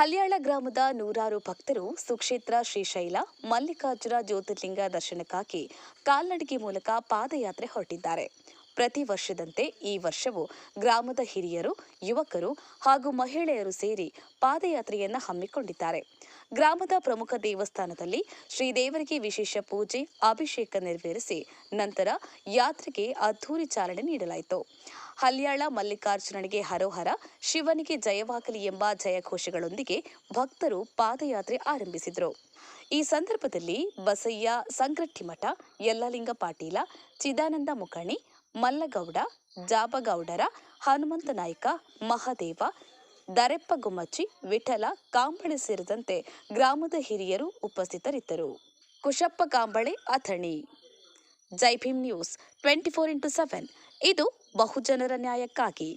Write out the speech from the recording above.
ಹಲ್ಯಾಳ ಗ್ರಾಮದ ನೂರಾರು ಭಕ್ತರು ಸುಕ್ಷೇತ್ರ ಶ್ರೀಶೈಲ ಮಲ್ಲಿಕಾರ್ಜುನ ಜ್ಯೋತಿರ್ಲಿಂಗ ದರ್ಶನಕ್ಕಾಗಿ ಕಾಲ್ನಡಿಗೆ ಮೂಲಕ ಪಾದಯಾತ್ರೆ ಹೊರಟಿದ್ದಾರೆ. ಪ್ರತಿ ವರ್ಷದಂತೆ ಈ ವರ್ಷವೂ ಗ್ರಾಮದ ಹಿರಿಯರು, ಯುವಕರು ಹಾಗೂ ಮಹಿಳೆಯರು ಸೇರಿ ಪಾದಯಾತ್ರೆಯನ್ನ ಹಮ್ಮಿಕೊಂಡಿದ್ದಾರೆ. ಗ್ರಾಮದ ಪ್ರಮುಖ ದೇವಸ್ಥಾನದಲ್ಲಿ ಶ್ರೀದೇವರಿಗೆ ವಿಶೇಷ ಪೂಜೆ, ಅಭಿಷೇಕ ನೆರವೇರಿಸಿ ನಂತರ ಯಾತ್ರೆಗೆ ಅದ್ಧೂರಿ ಚಾಲನೆ ನೀಡಲಾಯಿತು. ಹಲ್ಯಾಳ ಮಲ್ಲಿಕಾರ್ಜುನನಿಗೆ ಹರೋಹರ, ಶಿವನಿಗೆ ಜಯವಾಗಲಿ ಎಂಬ ಜಯಘೋಷಗಳೊಂದಿಗೆ ಭಕ್ತರು ಪಾದಯಾತ್ರೆ ಆರಂಭಿಸಿದರು. ಈ ಸಂದರ್ಭದಲ್ಲಿ ಬಸಯ್ಯ ಸಂಗ್ರಟ್ಟಿಮಠ, ಯಲ್ಲಲಿಂಗ ಪಾಟೀಲ, ಚಿದಾನಂದ ಮುಖಣಿ, ಮಲ್ಲಗೌಡ, ಜಾಬಗೌಡರ, ಹನುಮಂತ ನಾಯ್ಕ, ಮಹದೇವ, ದರೆಪ್ಪ ಗುಮ್ಮಚ್ಚಿ, ವಿಠಲ ಕಾಂಬಳೆ ಸೇರಿದಂತೆ ಗ್ರಾಮದ ಹಿರಿಯರು ಉಪಸ್ಥಿತರಿದ್ದರು. ಕುಶಪ್ಪ ಕಾಂಬಳೆ ಅಥಣಿ. ಜೈ ಭೀಮ್ ನ್ಯೂಸ್ 24x7 ಇದು ಬಹುಜನರ ನ್ಯಾಯಕ್ಕಾಗಿ.